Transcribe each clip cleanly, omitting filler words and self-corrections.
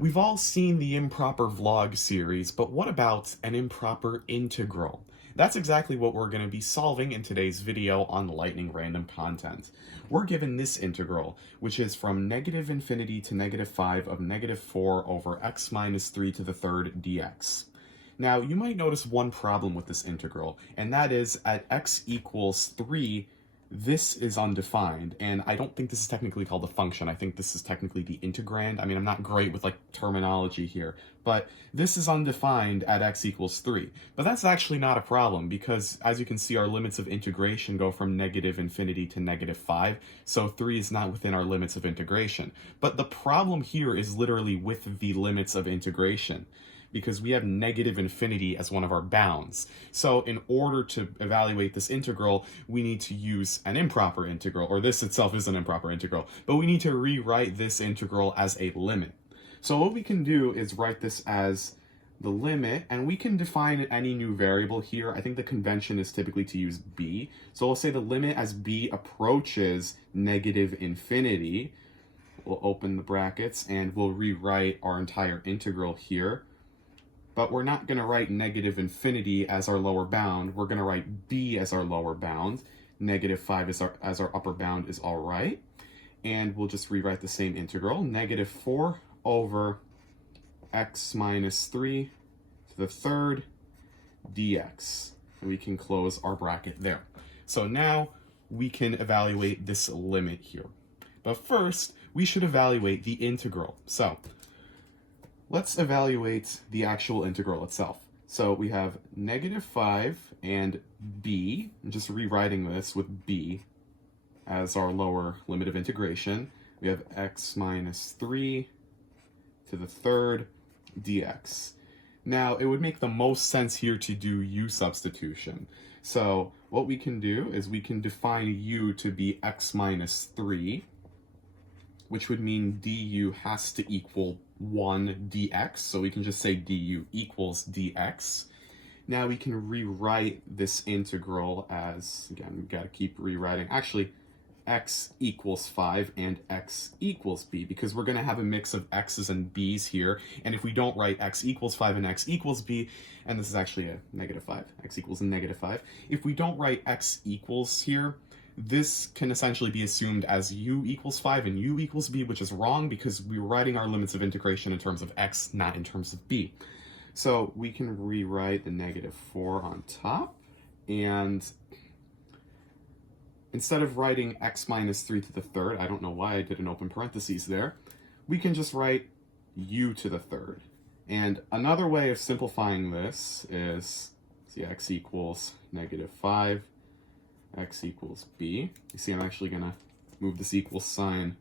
We've all seen the improper vlog series, but what about an improper integral? That's exactly what we're going to be solving in today's video on lightning random content. We're given this integral, which is from negative infinity to negative 5 of negative 4 over x minus 3 to the third dx. Now, you might notice one problem with this integral, and that is at x equals 3, this is undefined, and I don't think this is technically called a function. I think this is technically the integrand. I mean, I'm not great with terminology here, but this is undefined at x equals 3. But that's actually not a problem because, as you can see, our limits of integration go from negative infinity to negative 5, so 3 is not within our limits of integration. But the problem here is literally with the limits of integration, because we have negative infinity as one of our bounds. So in order to evaluate this integral, we need to use an improper integral, or this itself is an improper integral, but we need to rewrite this integral as a limit. So what we can do is write this as the limit, and we can define any new variable here. I think the convention is typically to use b. So we'll say the limit as b approaches negative infinity. We'll open the brackets and we'll rewrite our entire integral here. But we're not going to write negative infinity as our lower bound. We're going to write b as our lower bound. Negative 5 as our upper bound is all right. And we'll just rewrite the same integral. Negative 4 over x minus 3 to the third dx. And we can close our bracket there. So now we can evaluate this limit here. But first, we should evaluate the integral. So let's evaluate the actual integral itself. So we have negative 5 and b. I'm just rewriting this with b as our lower limit of integration. We have x minus 3 to the third dx. Now, it would make the most sense here to do u substitution. So what we can do is we can define u to be x minus 3, which would mean du has to equal 1 dx, so we can just say du equals dx. Now we can rewrite this integral as, again, we've got to keep rewriting, actually, x equals 5 and x equals b, because we're going to have a mix of x's and b's here, and if we don't write x equals 5 and x equals b, and this is actually a negative 5, x equals a negative 5, if we don't write x equals here, this can essentially be assumed as u equals 5 and u equals b, which is wrong because we're writing our limits of integration in terms of x, not in terms of b. So we can rewrite the negative 4 on top, and instead of writing x minus 3 to the third, I don't know why I did an open parentheses there, we can just write u to the third. And another way of simplifying this is, see, x equals negative 5, x equals b. You see, I'm actually going to move this equals sign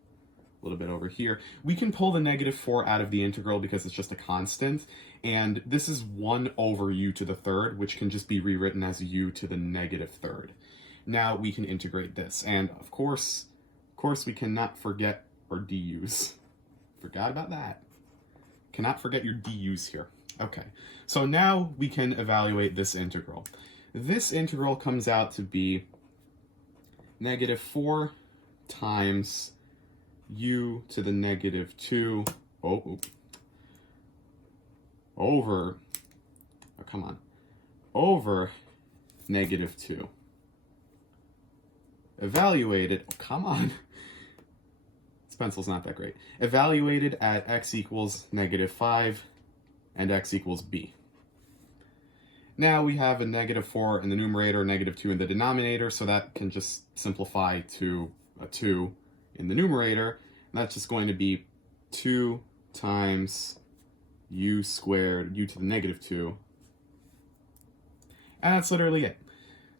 a little bit over here. We can pull the negative 4 out of the integral because it's just a constant, and this is 1 over u to the third, which can just be rewritten as u to the negative third. Now we can integrate this, and of course we cannot forget our du's. Forgot about that. Cannot forget your du's here. Okay, so now we can evaluate this integral. This integral comes out to be negative 4 times u to the negative 2 over negative 2. Evaluated, this pencil's not that great. Evaluated at x equals negative 5 and x equals b. Now we have a negative 4 in the numerator, negative 2 in the denominator, so that can just simplify to a 2 in the numerator. And that's just going to be 2 times u squared, u to the negative 2. And that's literally it.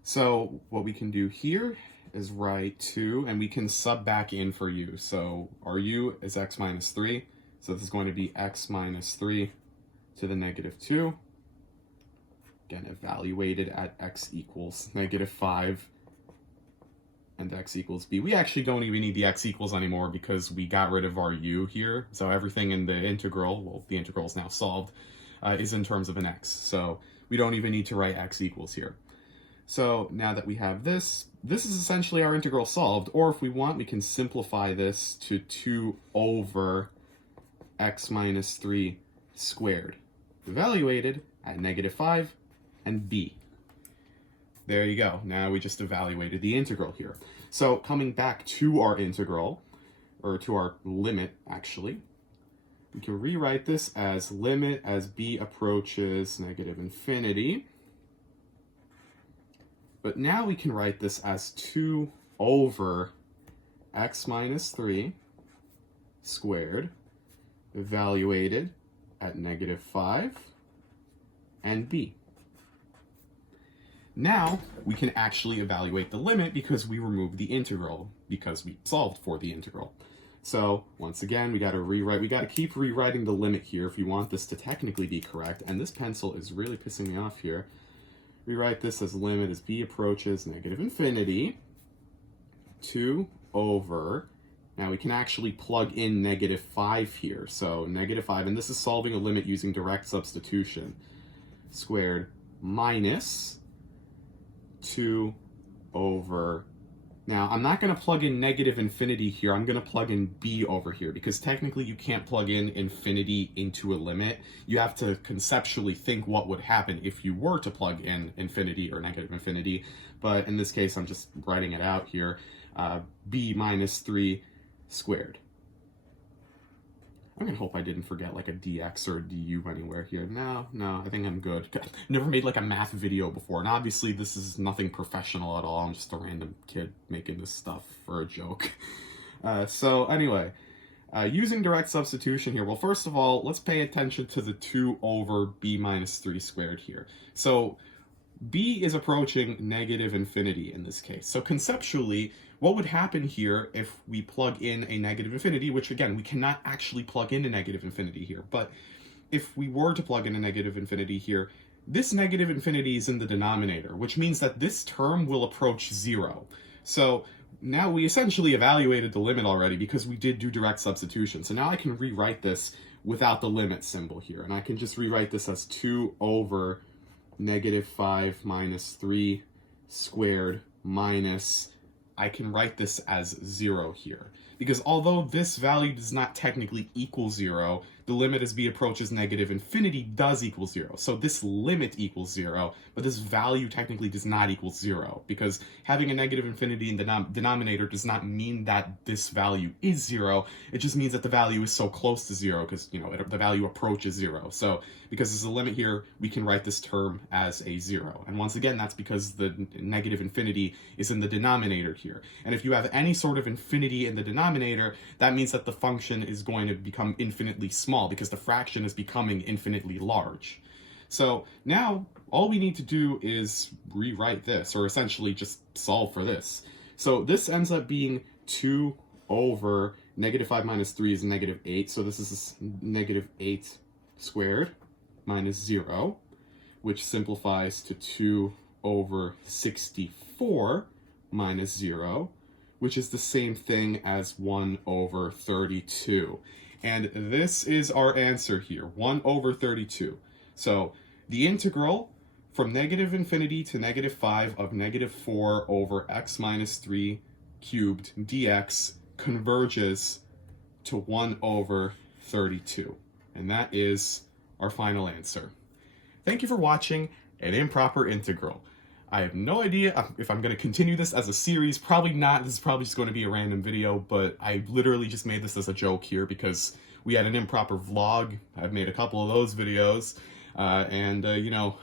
So what we can do here is write 2, and we can sub back in for u. So our u is x minus 3, so this is going to be x minus 3 to the negative 2. Again, evaluated at x equals negative 5 and x equals b. We actually don't even need the x equals anymore because we got rid of our u here. So everything in the integral, well, the integral is now solved, is in terms of an x. So we don't even need to write x equals here. So now that we have this, this is essentially our integral solved, or if we want, we can simplify this to 2 over x minus 3 squared, evaluated at -5, and b. There you go. Now we just evaluated the integral here. So coming back to our integral, or to our limit actually, we can rewrite this as limit as b approaches -infinity. But now we can write this as 2 over x minus 3 squared, evaluated at -5, and b. Now we can actually evaluate the limit because we removed the integral, because we solved for the integral. So once again, we got to keep rewriting the limit here if you want this to technically be correct. And this pencil is really pissing me off here. Rewrite this as limit as b approaches -infinity, 2 over, now we can actually plug in -5 here. So -5, and this is solving a limit using direct substitution, squared minus 2 over, now I'm not going to plug in -infinity here, I'm going to plug in b over here, because technically you can't plug in infinity into a limit. You have to conceptually think what would happen if you were to plug in infinity or -infinity, but in this case I'm just writing it out here, b minus 3 squared. I'm gonna hope I didn't forget like a dx or a du anywhere here. No, I think I'm good. Never made like a math video before, and obviously this is nothing professional at all. I'm just a random kid making this stuff for a joke. So anyway, using direct substitution here, well, first of all, let's pay attention to the 2 over b minus 3 squared here. So b is approaching -infinity in this case. So conceptually, what would happen here if we plug in a -infinity, which again, we cannot actually plug into -infinity here, but if we were to plug in a -infinity here, this -infinity is in the denominator, which means that this term will approach 0. So now we essentially evaluated the limit already because we did do direct substitution. So now I can rewrite this without the limit symbol here, and I can just rewrite this as 2 over -5 minus 3 squared minus, I can write this as 0 here. Because although this value does not technically equal 0, the limit as b approaches -infinity does equal 0. So this limit equals 0, but this value technically does not equal 0, because having a -infinity in the denominator does not mean that this value is 0. It just means that the value is so close to 0 because, you know, the value approaches 0. So because there's a limit here, we can write this term as a 0. And once again, that's because the -infinity is in the denominator here. And if you have any sort of infinity in the denominator, that means that the function is going to become infinitely small because the fraction is becoming infinitely large. So now all we need to do is rewrite this, or essentially just solve for this. So this ends up being 2 over -5 minus 3 is -8. So this is -8 squared minus 0, which simplifies to 2 over 64 minus 0, which is the same thing as 1 over 32. And this is our answer here, 1 over 32. So the integral from -infinity to -5 of -4 over x minus 3 cubed dx converges to 1 over 32. And that is our final answer. Thank you for watching an improper integral. I have no idea if I'm going to continue this as a series. Probably not. This is probably just going to be a random video, but I literally just made this as a joke here because we had an improper vlog. I've made a couple of those videos. You know,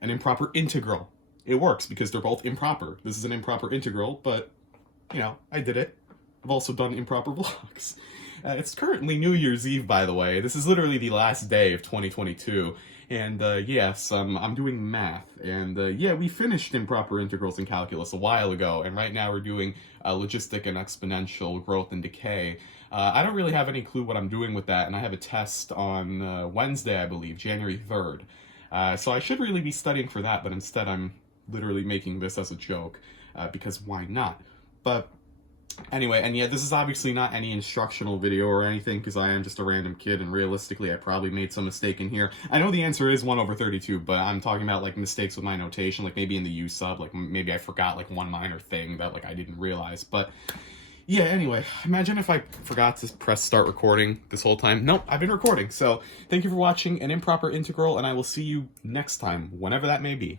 an improper integral. It works because they're both improper. This is an improper integral, but, you know, I did it. I've also done improper vlogs. It's currently New Year's Eve, by the way. This is literally the last day of 2022. And yes, I'm doing math. And yeah, we finished improper integrals in calculus a while ago. And right now we're doing logistic and exponential growth and decay. I don't really have any clue what I'm doing with that. And I have a test on Wednesday, I believe, January 3rd. So I should really be studying for that. But instead, I'm literally making this as a joke. Because why not? But anyway, and yeah, this is obviously not any instructional video or anything because I am just a random kid, and realistically I probably made some mistake in here. I know the answer is 1 over 32, but I'm talking about like mistakes with my notation, like maybe in the U sub, like maybe I forgot like one minor thing that like I didn't realize. But Yeah, anyway, imagine if I forgot to press start recording this whole time. Nope, I've been recording. So thank you for watching an improper integral, and I will see you next time, whenever that may be.